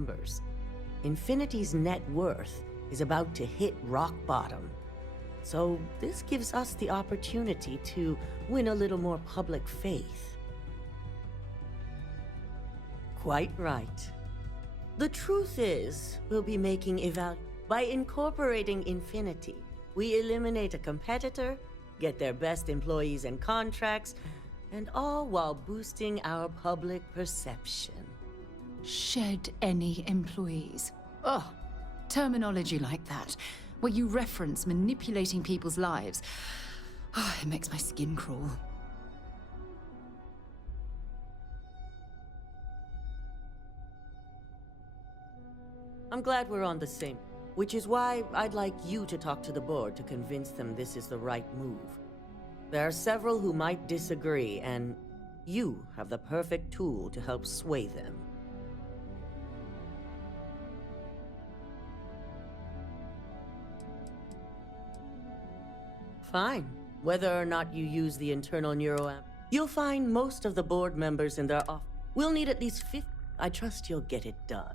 numbers. Infinity's net worth is about to hit rock bottom. So this gives us the opportunity to win a little more public faith. Quite right. The truth is, we'll be making by incorporating Infinity, we eliminate a competitor, get their best employees and contracts, and all while boosting our public perception. Shed any employees. Ugh, terminology like that, where you reference manipulating people's lives. Oh, it makes my skin crawl. I'm glad we're on the same, which is why I'd like you to talk to the board to convince them this is the right move. There are several who might disagree, and you have the perfect tool to help sway them. Fine. Whether or not you use the internal neuroamp, you'll find most of the board members in their office. We'll need at least 50. I trust you'll get it done.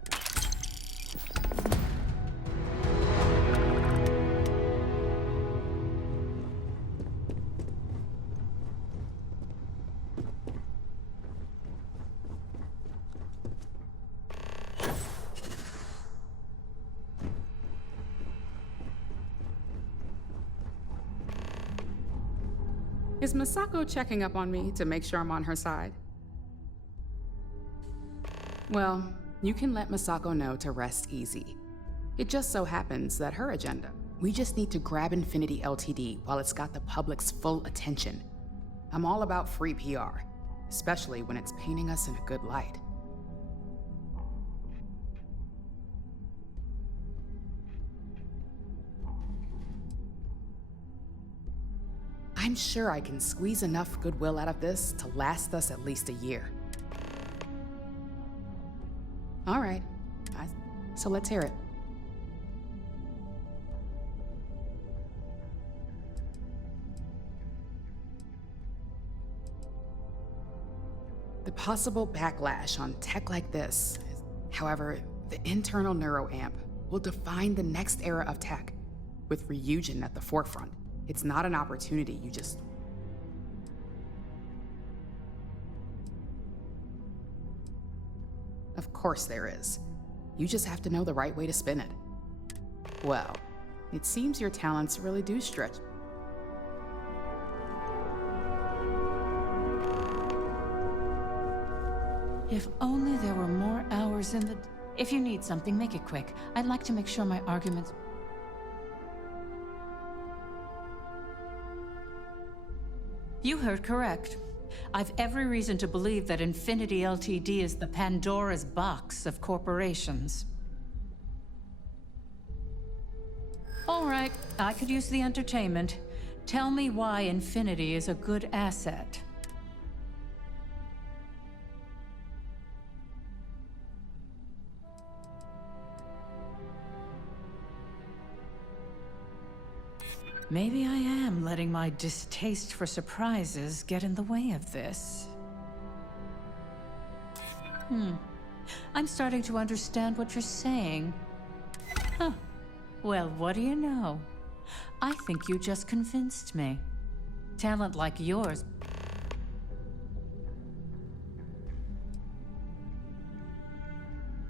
Is Misako checking up on me to make sure I'm on her side? Well, you can let Misako know to rest easy. It just so happens that her agenda. We just need to grab Infinity Ltd. while it's got the public's full attention. I'm all about free PR, especially when it's painting us in a good light. I'm sure I can squeeze enough goodwill out of this to last us at least a year. All right, so let's hear it. The possible backlash on tech like this, however, the internal neuroamp will define the next era of tech, with Ryujin at the forefront. It's not an opportunity you just... Of course there is. You just have to know the right way to spin it. Well, it seems your talents really do stretch. If only there were more hours in the... If you need something, make it quick. I'd like to make sure my arguments... You heard correct. I've every reason to believe that Infinity Ltd. Is the Pandora's box of corporations. All right, I could use the entertainment. Tell me why Infinity is a good asset. Maybe I am letting my distaste for surprises get in the way of this. I'm starting to understand what you're saying. Huh. Well, what do you know? I think you just convinced me. Talent like yours...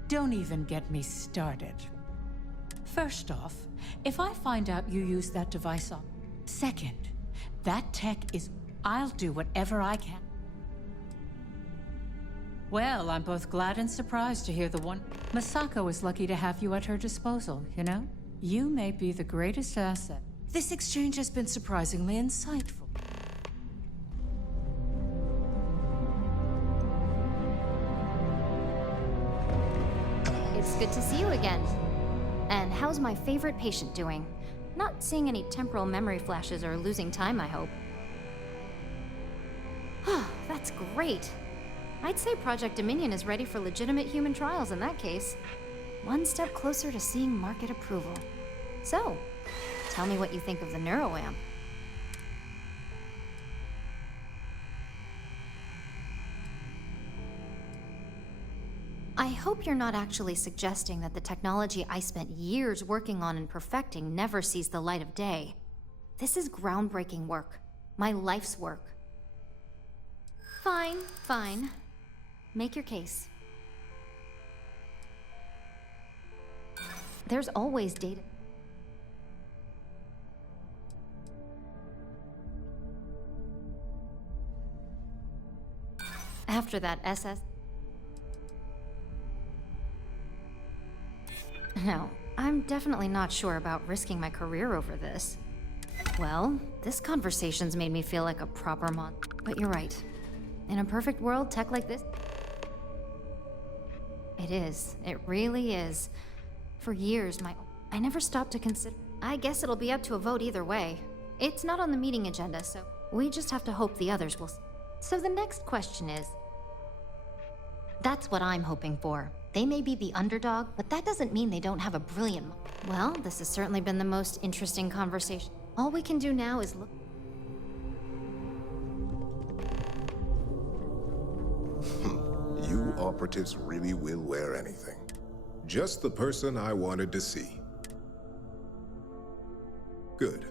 Don't even get me started. First off, if I find out you use that device on... Second, that tech is... I'll do whatever I can. Well, I'm both glad and surprised to hear the one... Misako is lucky to have you at her disposal, you know? You may be the greatest asset. This exchange has been surprisingly insightful. It's good to see you again. And how's my favorite patient doing? Not seeing any temporal memory flashes or losing time, I hope. That's great. I'd say Project Dominion is ready for legitimate human trials in that case. One step closer to seeing market approval. So, tell me what you think of the NeuroAmp. I hope you're not actually suggesting that the technology I spent years working on and perfecting never sees the light of day. This is groundbreaking work. My life's work. Fine, fine. Make your case. There's always data. After that SS... No, I'm definitely not sure about risking my career over this. Well, this conversation's made me feel like a proper But you're right. In a perfect world, tech like this... It is. It really is. For years, I never stopped to consider... I guess it'll be up to a vote either way. It's not on the meeting agenda, so we just have to hope the others will... So the next question is... That's what I'm hoping for. They may be the underdog, but that doesn't mean they don't have a brilliant... Well, this has certainly been the most interesting conversation. All we can do now is look... You operatives really will wear anything. Just the person I wanted to see. Good.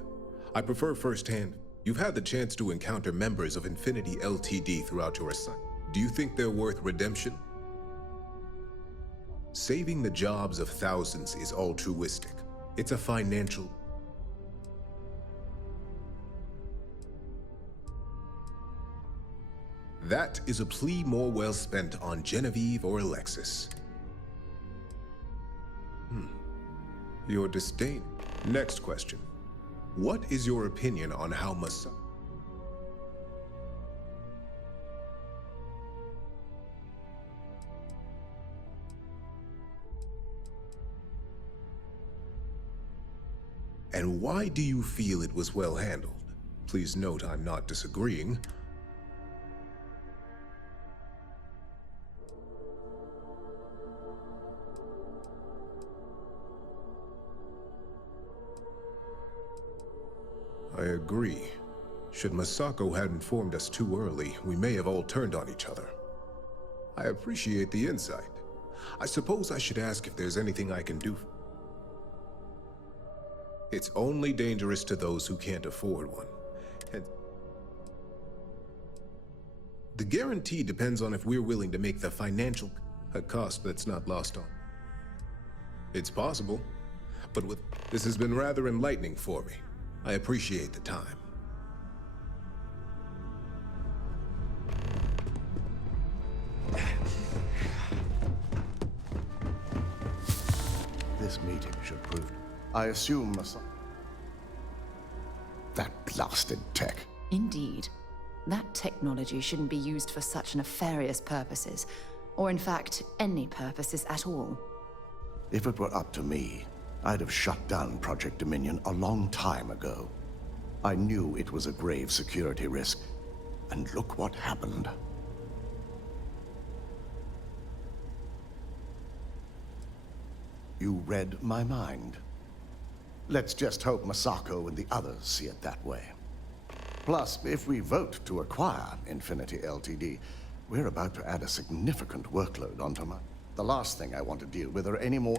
I prefer firsthand. You've had the chance to encounter members of Infinity LTD throughout your assignment. Do you think they're worth redemption? Saving the jobs of thousands is altruistic. It's a financial... That is a plea more well spent on Genevieve or Alexis. Your disdain. Next question. What is your opinion on how Masako... And why do you feel it was well handled? Please note I'm not disagreeing. I agree. Should Masako had informed us too early, we may have all turned on each other. I appreciate the insight. I suppose I should ask if there's anything I can do. It's only dangerous to those who can't afford one. And the guarantee depends on if we're willing to make the financial a cost that's not lost on. It's possible, but this has been rather enlightening for me. I appreciate the time. This meeting should prove... I assume that blasted tech. Indeed. That technology shouldn't be used for such nefarious purposes, or in fact, any purposes at all. If it were up to me, I'd have shut down Project Dominion a long time ago. I knew it was a grave security risk, and look what happened. You read my mind. Let's just hope Masako and the others see it that way. Plus, if we vote to acquire Infinity LTD, we're about to add a significant workload onto my... The last thing I want to deal with are any more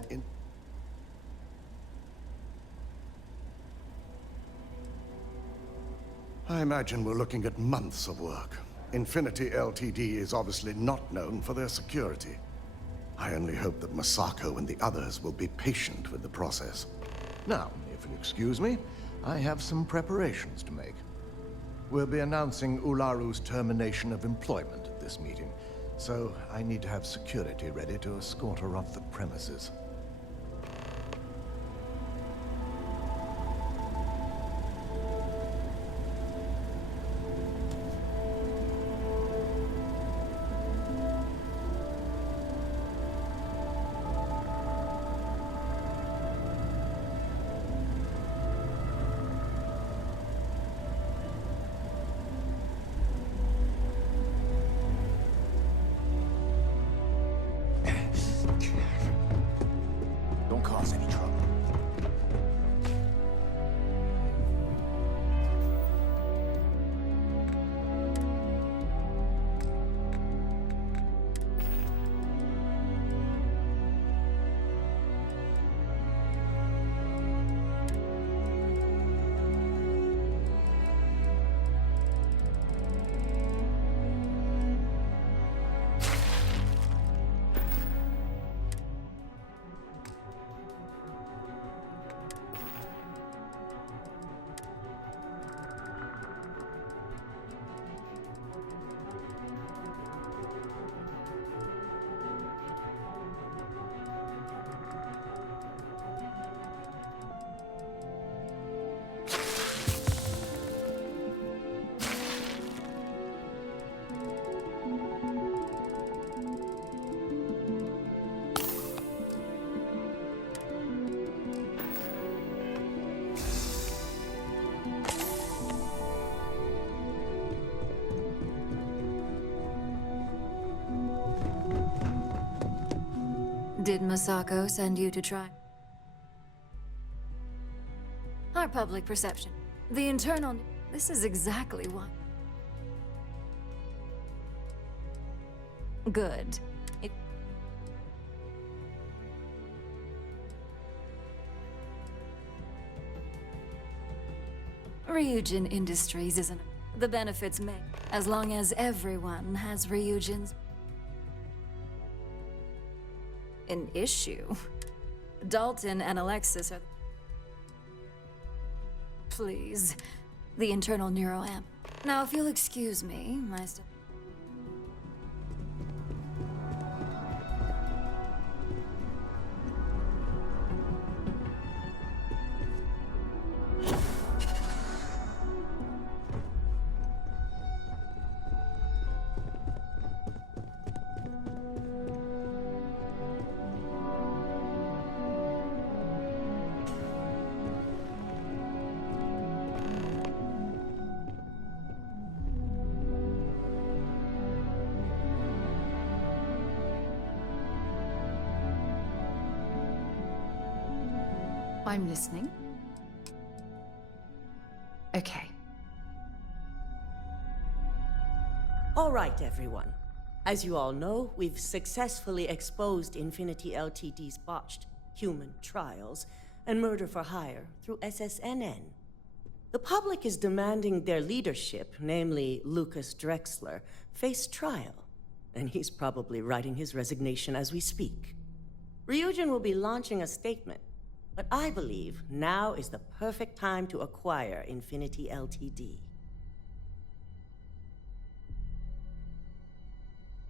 I imagine we're looking at months of work. Infinity LTD is obviously not known for their security. I only hope that Masako and the others will be patient with the process. Now, if you'll excuse me, I have some preparations to make. We'll be announcing Ularu's termination of employment at this meeting, so I need to have security ready to escort her off the premises. Did Masako send you to try? Our public perception. The internal... This is exactly what... Good. Ryujin Industries isn't... The benefits may, as long as everyone has Ryujin's... An issue. Dalton and Alexis are... Please. The internal neuroamp. Now, if you'll excuse me, I'm listening. Okay. All right, everyone. As you all know, we've successfully exposed Infinity Ltd's botched human trials and murder for hire through SSNN. The public is demanding their leadership, namely Lucas Drexler, face trial, and he's probably writing his resignation as we speak. Ryujin will be launching a statement, but I believe now is the perfect time to acquire Infinity Ltd.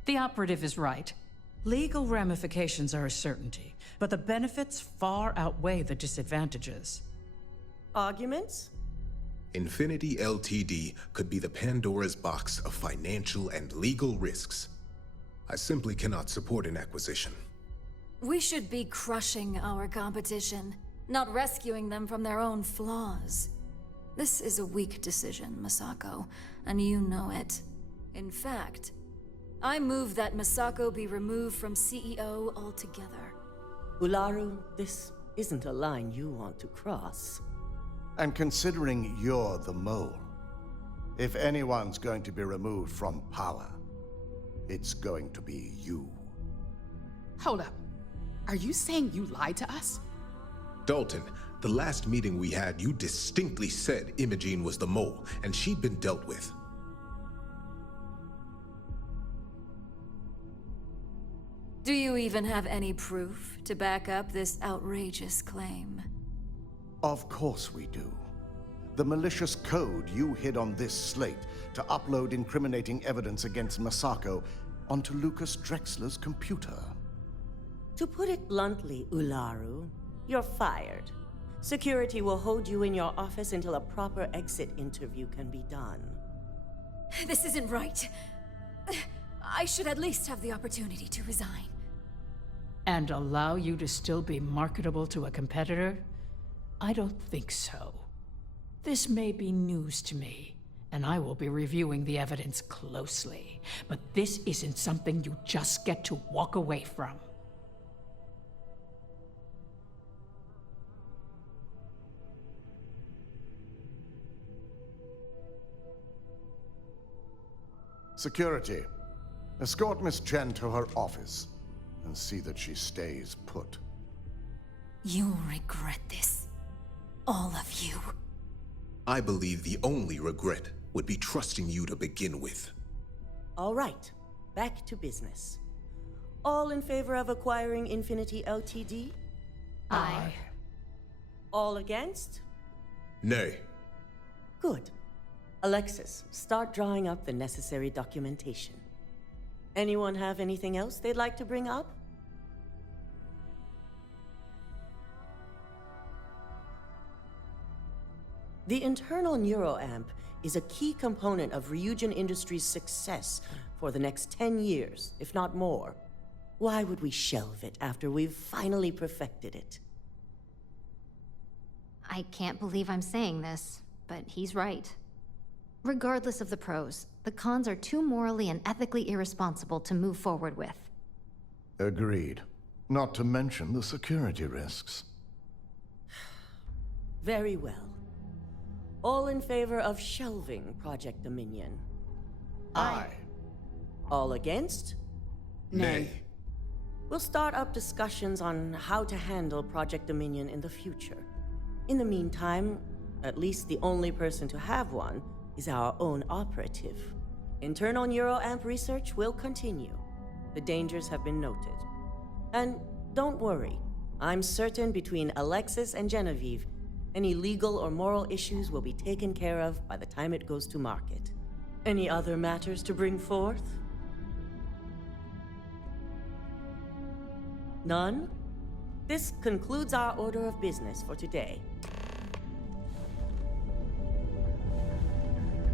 The operative is right. Legal ramifications are a certainty, but the benefits far outweigh the disadvantages. Arguments? Infinity Ltd could be the Pandora's box of financial and legal risks. I simply cannot support an acquisition. We should be crushing our competition, not rescuing them from their own flaws. This is a weak decision, Masako, and you know it. In fact, I move that Masako be removed from CEO altogether. Ularu, this isn't a line you want to cross. And considering you're the mole, if anyone's going to be removed from power, it's going to be you. Hold up. Are you saying you lied to us? Dalton, the last meeting we had, you distinctly said Imogene was the mole, and she'd been dealt with. Do you even have any proof to back up this outrageous claim? Of course we do. The malicious code you hid on this slate to upload incriminating evidence against Masako onto Lucas Drexler's computer. To put it bluntly, Ularu, you're fired. Security will hold you in your office until a proper exit interview can be done. This isn't right. I should at least have the opportunity to resign. And allow you to still be marketable to a competitor? I don't think so. This may be news to me, and I will be reviewing the evidence closely. But this isn't something you just get to walk away from. Security, escort Miss Chen to her office and see that she stays put. You'll regret this. All of you. I believe the only regret would be trusting you to begin with. All right, back to business. All in favor of acquiring Infinity Ltd? Aye. All against? Nay. Good. Alexis, start drawing up the necessary documentation. Anyone have anything else they'd like to bring up? The internal neuroamp is a key component of Ryujin Industries' success for the next 10 years, if not more. Why would we shelve it after we've finally perfected it? I can't believe I'm saying this, but he's right. Regardless of the pros, the cons are too morally and ethically irresponsible to move forward with. Agreed. Not to mention the security risks. Very well. All in favor of shelving Project Dominion? Aye. All against? Nay. We'll start up discussions on how to handle Project Dominion in the future. In the meantime, at least the only person to have one is our own operative. Internal NeuroAmp research will continue. The dangers have been noted. And don't worry, I'm certain between Alexis and Genevieve, any legal or moral issues will be taken care of by the time it goes to market. Any other matters to bring forth? None? This concludes our order of business for today.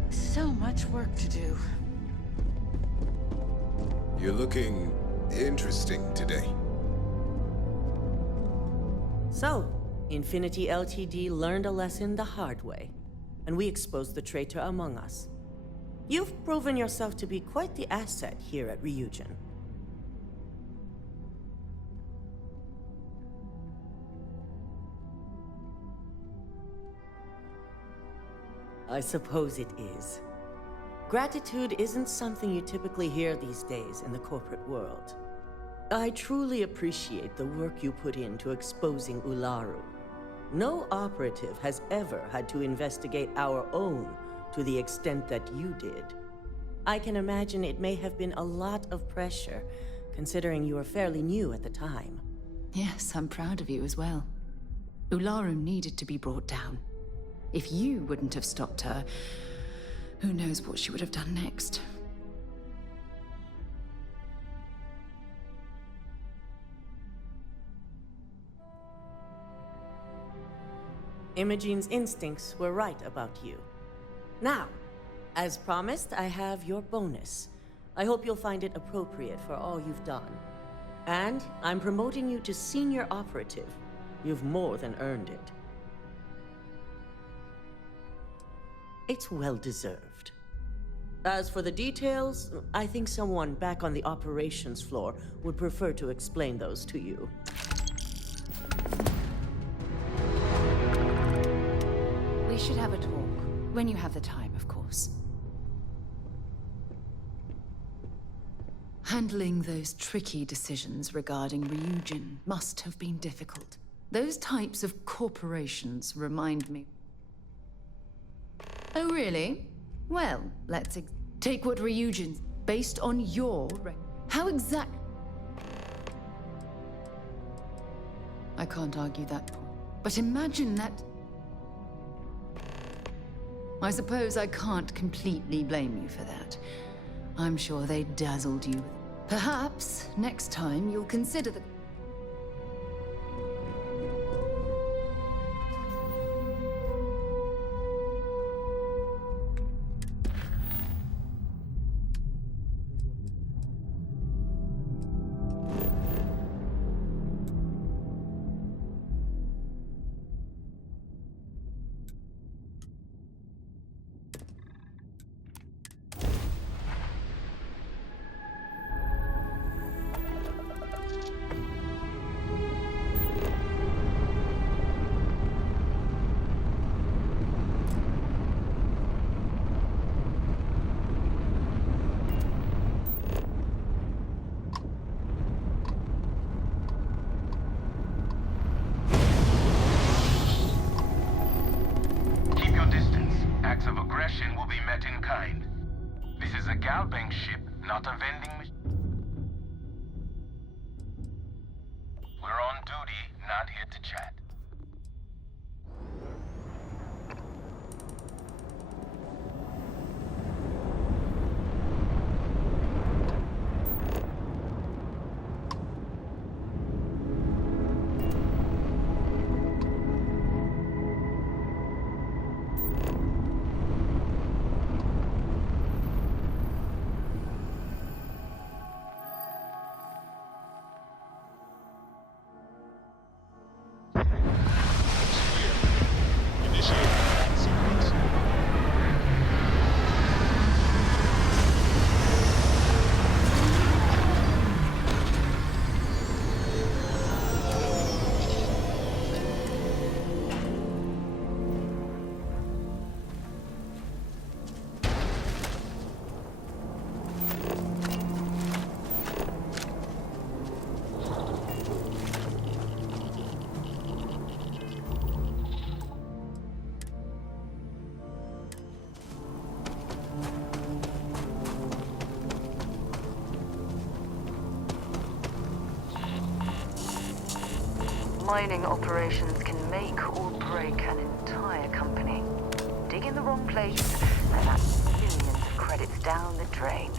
So much work to do. You're looking interesting today. So, Infinity LTD learned a lesson the hard way, and we exposed the traitor among us. You've proven yourself to be quite the asset here at Ryujin. I suppose it is. Gratitude isn't something you typically hear these days in the corporate world. I truly appreciate the work you put into exposing Ularu. No operative has ever had to investigate our own to the extent that you did. I can imagine it may have been a lot of pressure, considering you were fairly new at the time. Yes, I'm proud of you as well. Ularum needed to be brought down. If you wouldn't have stopped her, who knows what she would have done next. Imogene's instincts were right about you. Now, as promised, I have your bonus. I hope you'll find it appropriate for all you've done. And I'm promoting you to senior operative. You've more than earned it. It's well deserved. As for the details, I think someone back on the operations floor would prefer to explain those to you. We should have a talk. When you have the time, of course. Handling those tricky decisions regarding Ryujin must have been difficult. Those types of corporations remind me... Oh, really? Well, let's take what Ryujin's based on your... How exact... I can't argue that point. But imagine that... I suppose I can't completely blame you for that. I'm sure they dazzled you. Perhaps next time you'll consider the... Acts of aggression will be met in kind. This is a Galbank ship, not a vending machine. We're on duty, not here to chat. Mining operations can make or break an entire company. Dig in the wrong place, and that's millions of credits down the drain.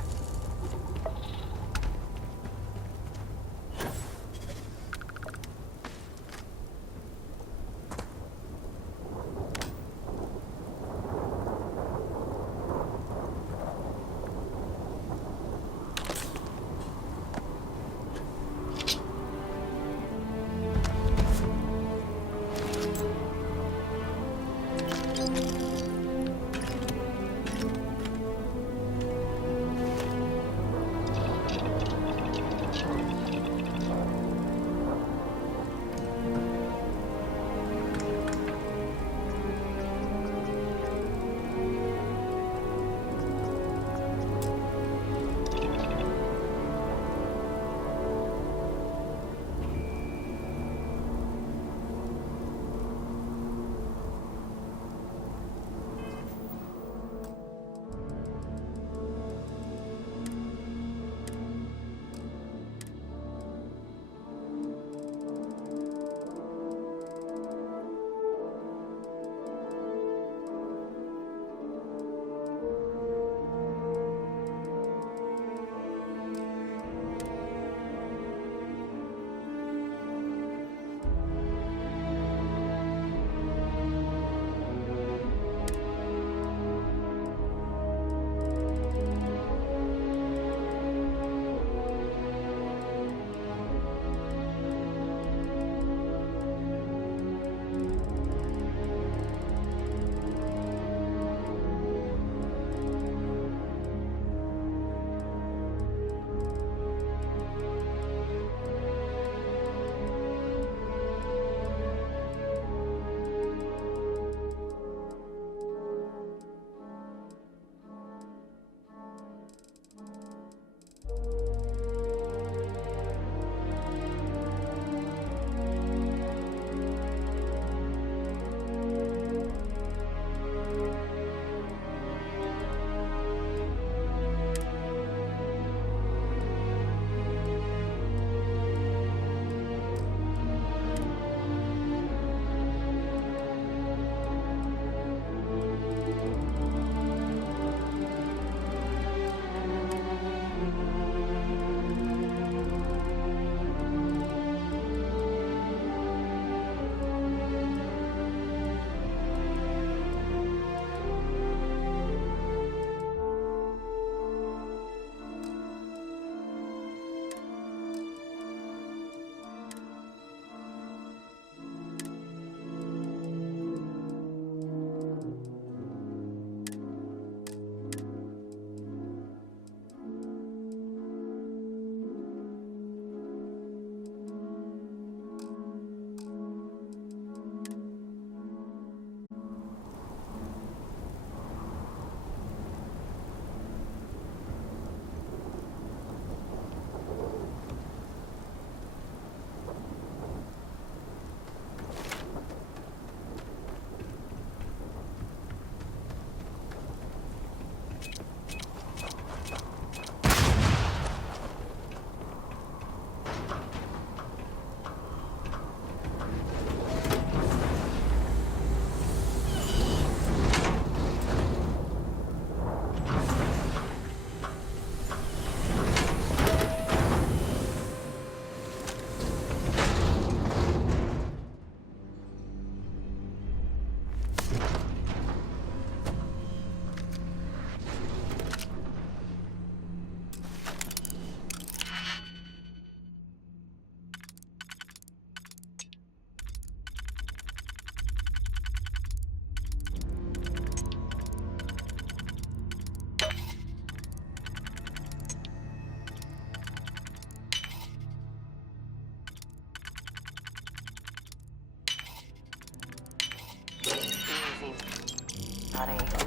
honey.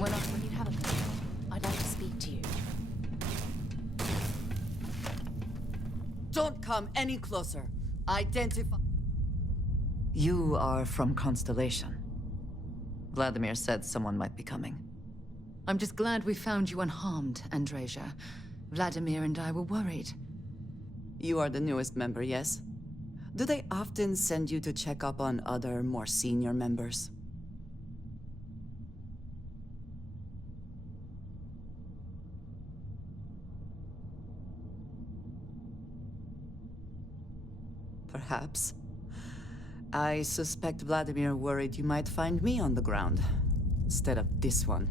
When you have a minute, I'd like to speak to you. Don't come any closer. Identify. You are from Constellation. Vladimir said someone might be coming. I'm just glad we found you unharmed, Andreja. Vladimir and I were worried. You are the newest member, yes? Do they often send you to check up on other, more senior members? Perhaps. I suspect Vladimir worried you might find me on the ground, instead of this one.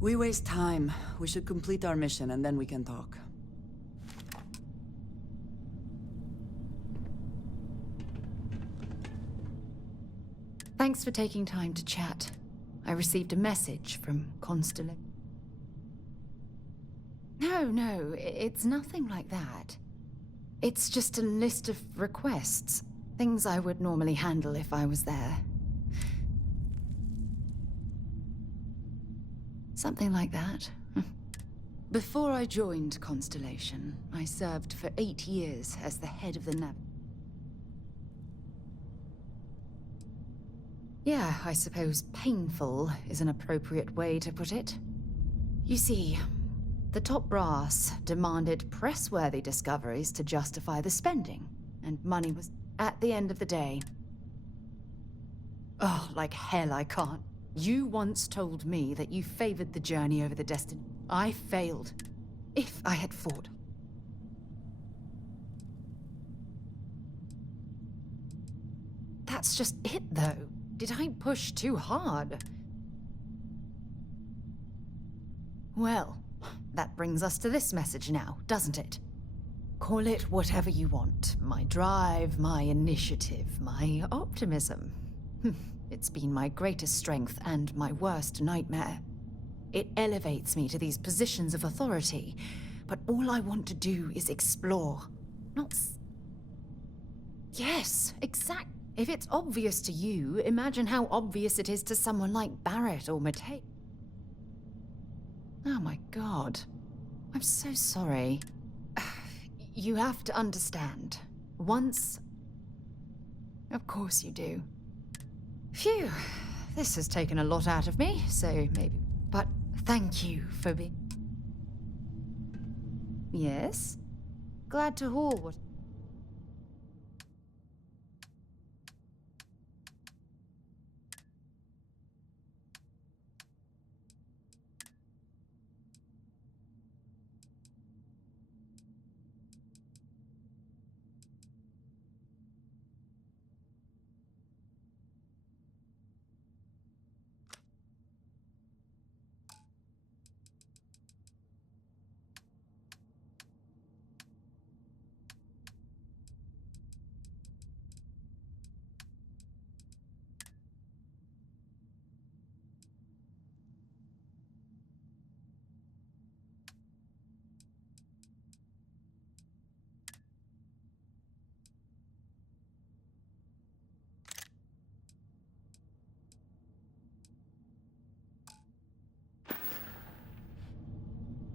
We waste time. We should complete our mission and then we can talk. Thanks for taking time to chat. I received a message from Constellation. No, it's nothing like that. It's just a list of requests. Things I would normally handle if I was there. Something like that. Before I joined Constellation, I served for 8 years as the head of the Nav. Yeah, I suppose painful is an appropriate way to put it. You see, the top brass demanded press-worthy discoveries to justify the spending, and money was, at the end of the day. Oh, like hell I can't. You once told me that you favored the journey over the destiny. I failed. If I had fought. That's just it, though. Did I push too hard? Well, that brings us to this message now, doesn't it? Call it whatever you want. My drive, my initiative, my optimism. It's been my greatest strength and my worst nightmare. It elevates me to these positions of authority, but all I want to do is explore, not Yes, exact. If it's obvious to you, imagine how obvious it is to someone like Barrett or Matei. Oh my god. I'm so sorry. You have to understand. Once... Of course you do. Phew. This has taken a lot out of me, so maybe... But thank you for being... Yes? Glad to haul what...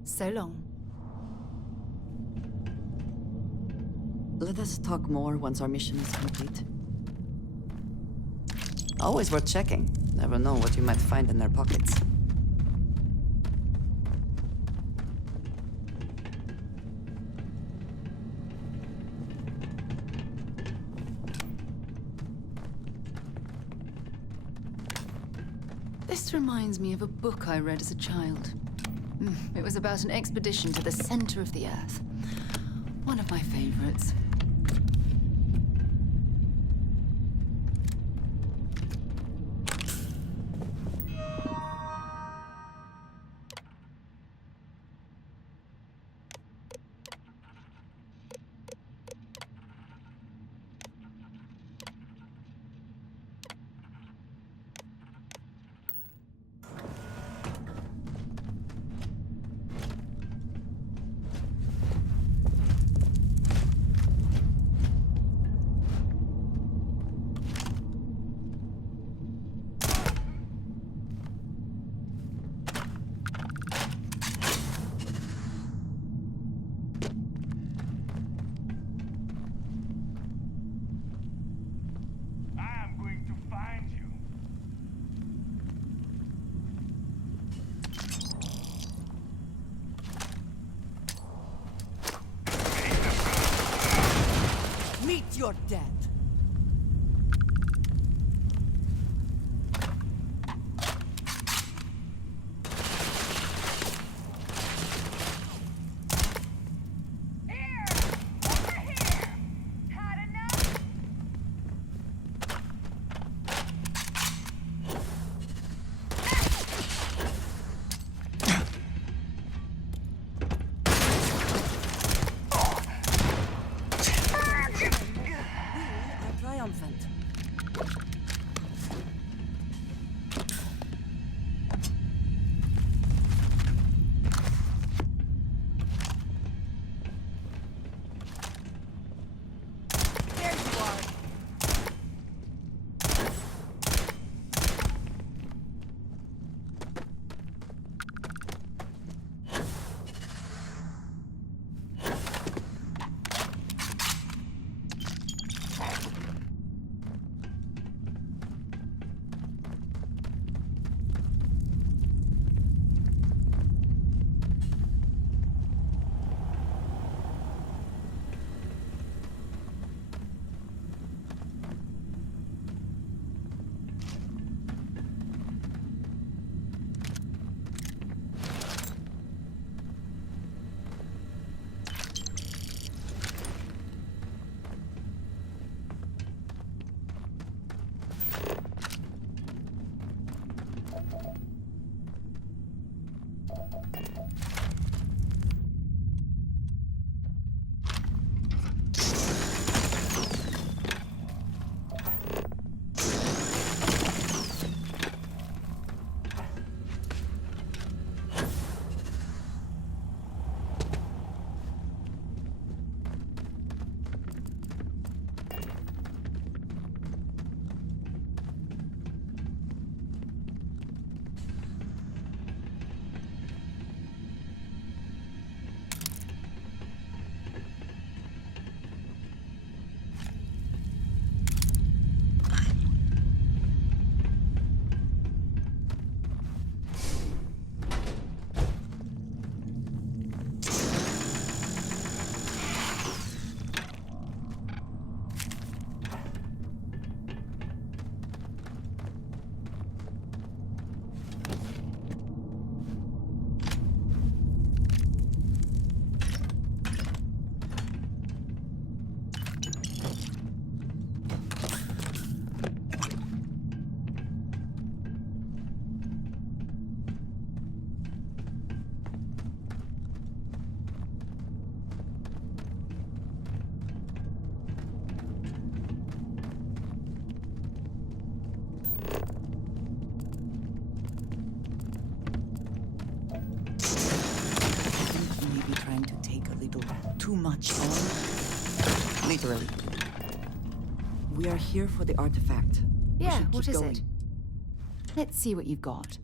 So long. Let us talk more once our mission is complete. Always worth checking. Never know what you might find in their pockets. This reminds me of a book I read as a child. It was about an expedition to the center of the Earth. One of my favorites. Meet your death. little too much on. Literally. We are here for the artifact. We Yeah, should what keep is going. it? Let's see what you've got.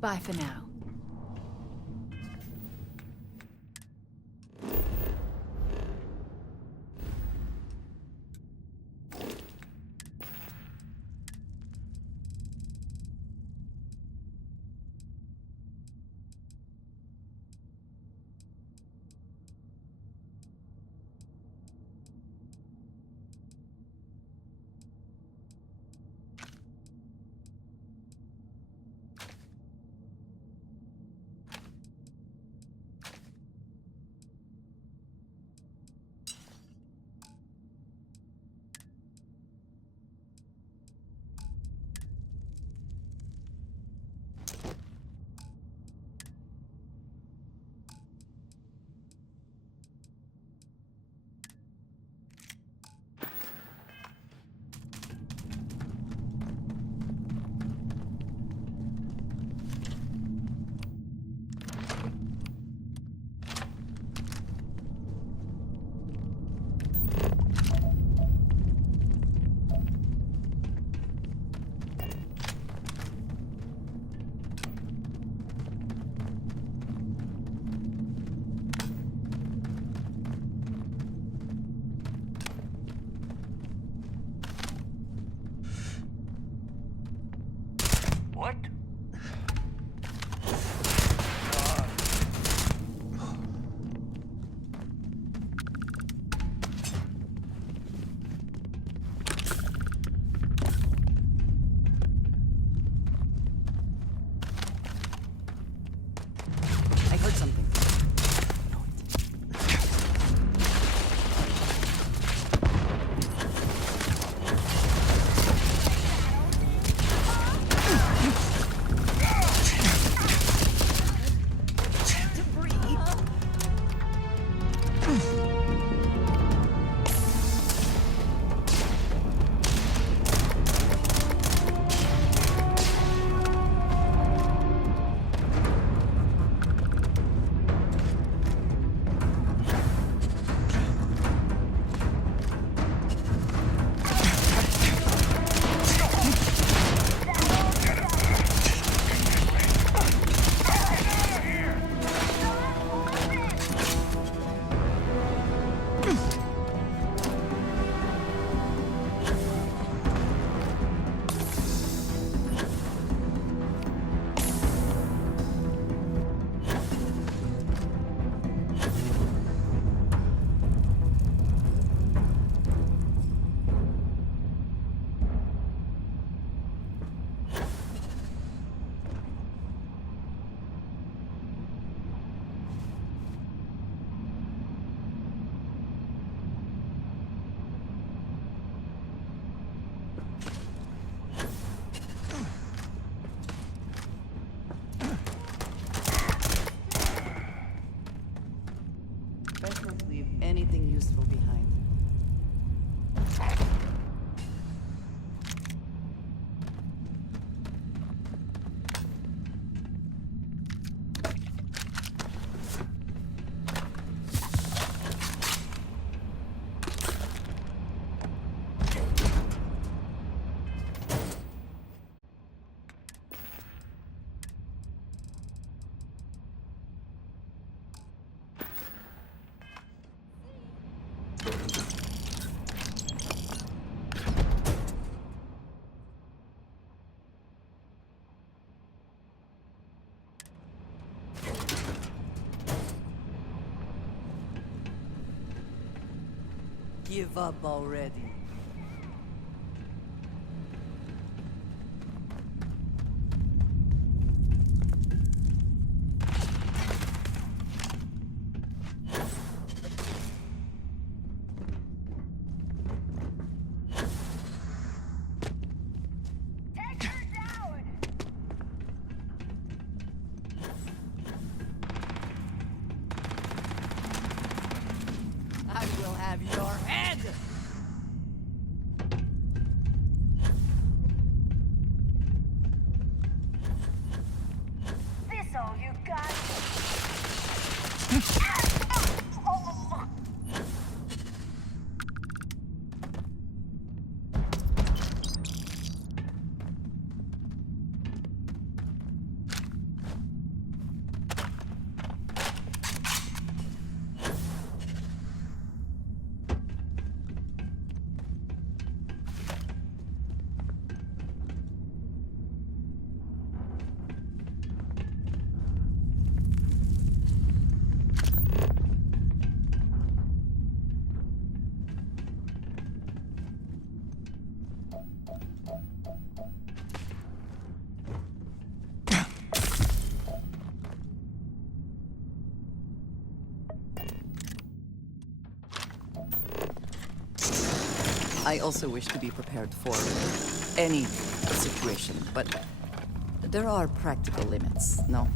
Bye for now. What? I heard something. Give up already. I will have your head! This all you got? I also wish to be prepared for any situation, but there are practical limits, no?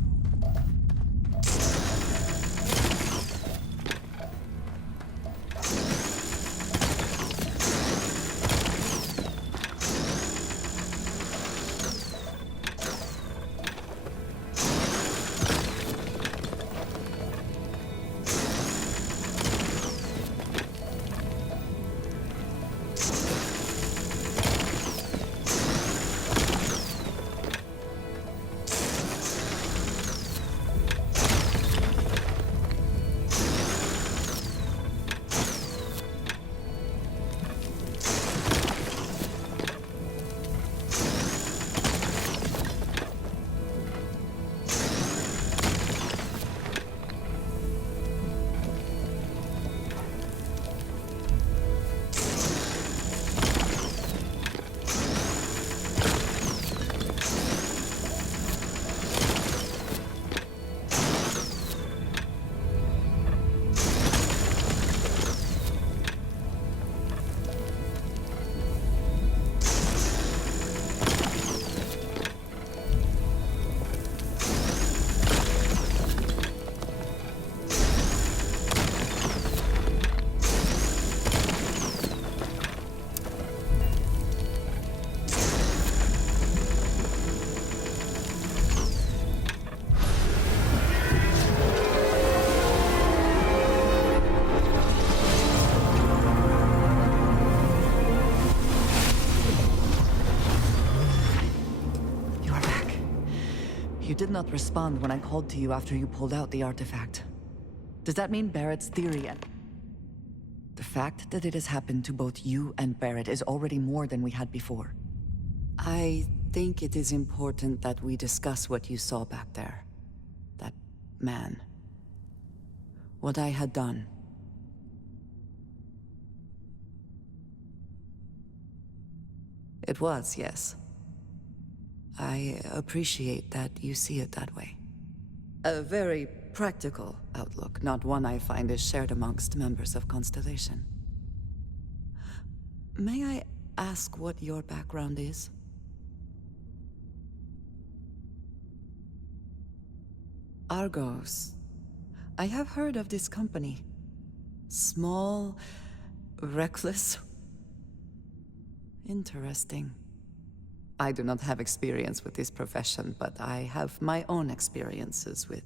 You did not respond when I called to you after you pulled out the artifact. Does that mean Barrett's theory and... The fact that it has happened to both you and Barrett is already more than we had before. I think it is important that we discuss what you saw back there. That man. What I had done. It was, yes. I appreciate that you see it that way. A very practical outlook, not one I find is shared amongst members of Constellation. May I ask what your background is? Argos. I have heard of this company. Small, reckless. Interesting. I do not have experience with this profession, but I have my own experiences with...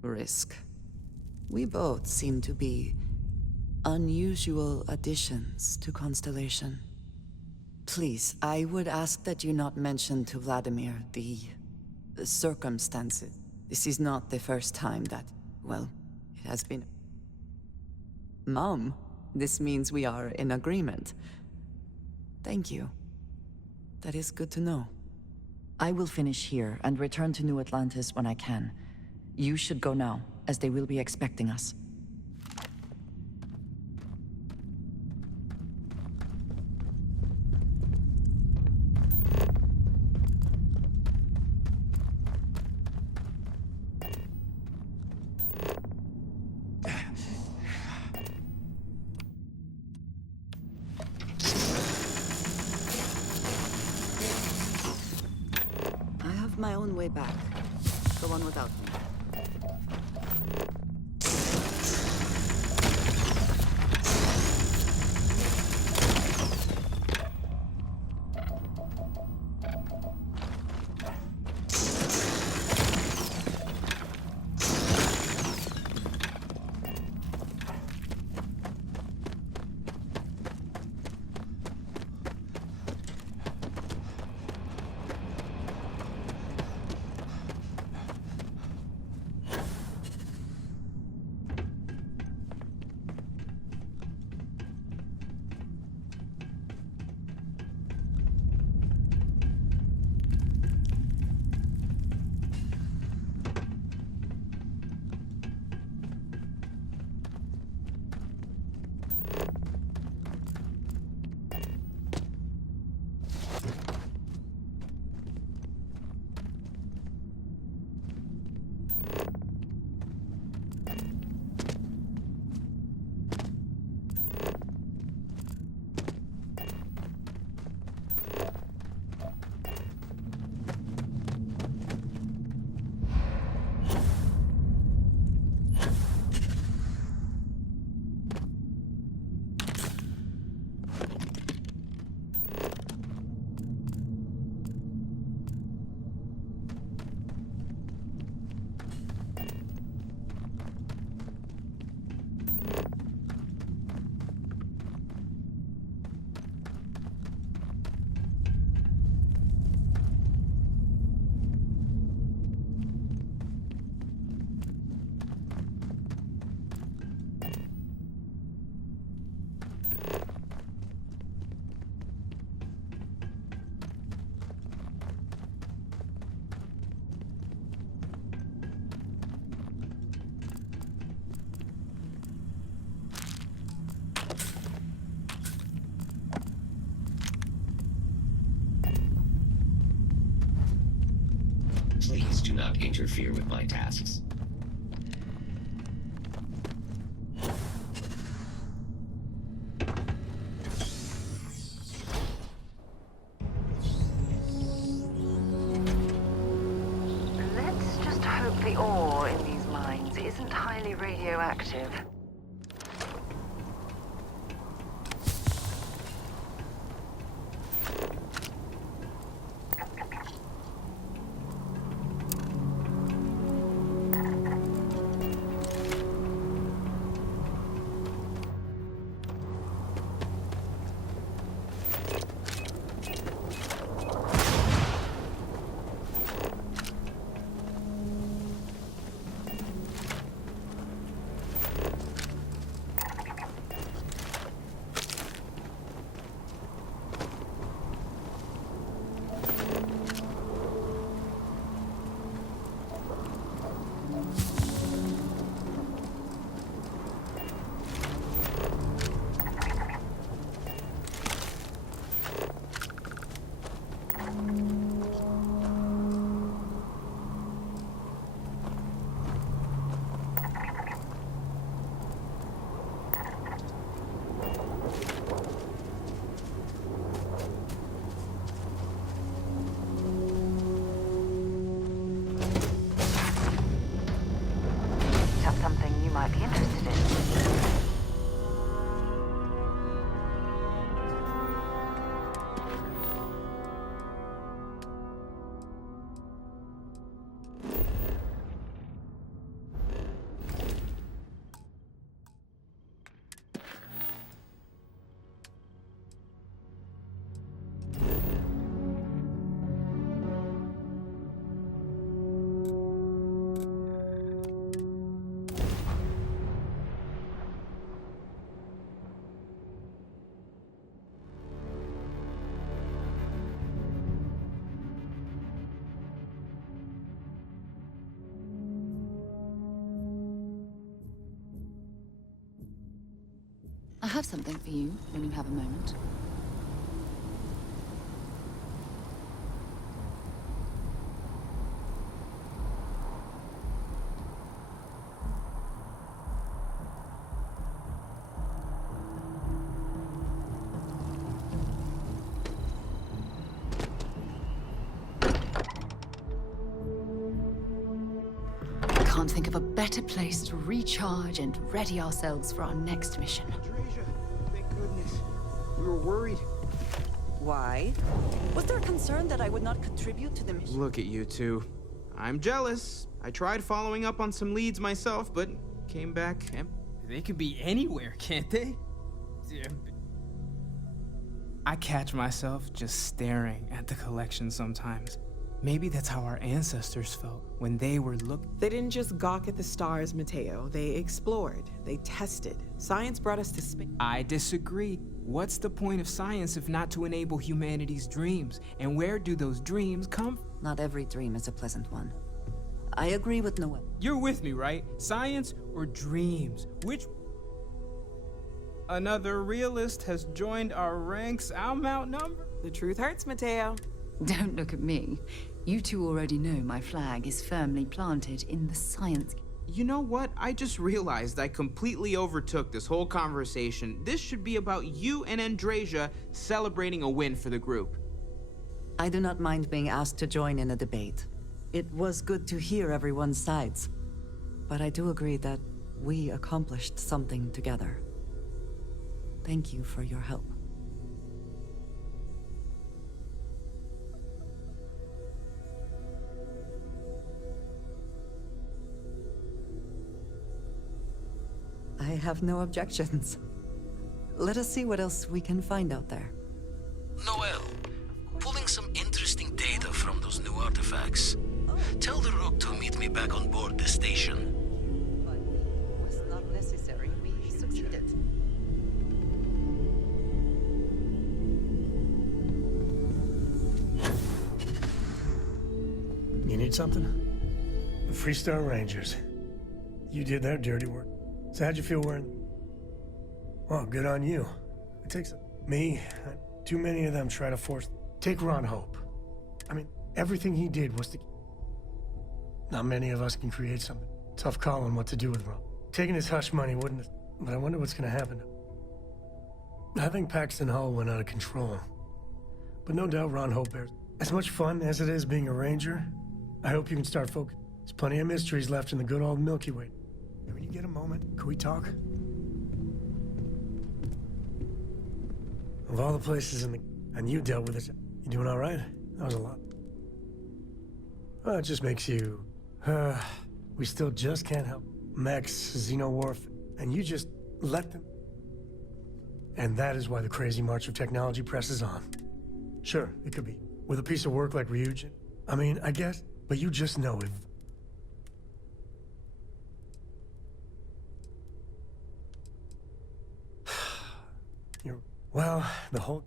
risk. We both seem to be unusual additions to Constellation. Please, I would ask that you not mention to Vladimir the circumstances. This is not the first time that, well, it has been... Mom, this means we are in agreement. Thank you. That is good to know. I will finish here and return to New Atlantis when I can. You should go now, as they will be expecting us. my own way back. Go on without me. Please do not interfere with my tasks. Let's just hope the ore in these mines isn't highly radioactive. Something you might be interested in. I have something for you when you have a moment. think of a better place to recharge and ready ourselves for our next mission. Andreja, thank goodness. We were worried. Why? Was there a concern that I would not contribute to the mission? Look at you two. I'm jealous. I tried following up on some leads myself, but came back empty. They could be anywhere, can't they? I catch myself just staring at the collection sometimes. Maybe that's how our ancestors felt when they were looking. They didn't just gawk at the stars, Mateo. They explored. They tested. Science brought us to space. I disagree. What's the point of science if not to enable humanity's dreams? And where do those dreams come from? Not every dream is a pleasant one. I agree with Noel. You're with me, right? Science or dreams? Which... Another realist has joined our ranks. I'm outnumbered. The truth hurts, Mateo. Don't look at me. You two already know my flag is firmly planted in the science. You know what? I just realized I completely overtook this whole conversation. This should be about you and Andreja celebrating a win for the group. I do not mind being asked to join in a debate. It was good to hear everyone's sides. But I do agree that we accomplished something together. Thank you for your help. I have no objections. Let us see what else we can find out there. Noel, pulling some interesting data from those new artifacts. Tell the Rook to meet me back on board the station. But it was not necessary. We succeeded. You need something? The Freestar Rangers. You did their dirty work. So how'd you feel wearing... Well, good on you. It takes me... Too many of them try to force... Take Ron Hope. I mean, everything he did was to... Not many of us can create something. Tough calling what to do with Ron. Taking his hush money wouldn't... But I wonder what's gonna happen. I think Paxton Hall went out of control. But no doubt Ron Hope bears... As much fun as it is being a ranger, I hope you can start focusing. There's plenty of mysteries left in the good old Milky Way. When you get a moment, can we talk? Of all the places in the... And you dealt with it. You doing all right? That was a lot. Well, it just makes you... we still just can't help. Mechs, xenomorph, and you just let them... And that is why the crazy march of technology presses on. Sure, it could be. With a piece of work like Ryujin. I mean, I guess, but you just know if... Well, the whole...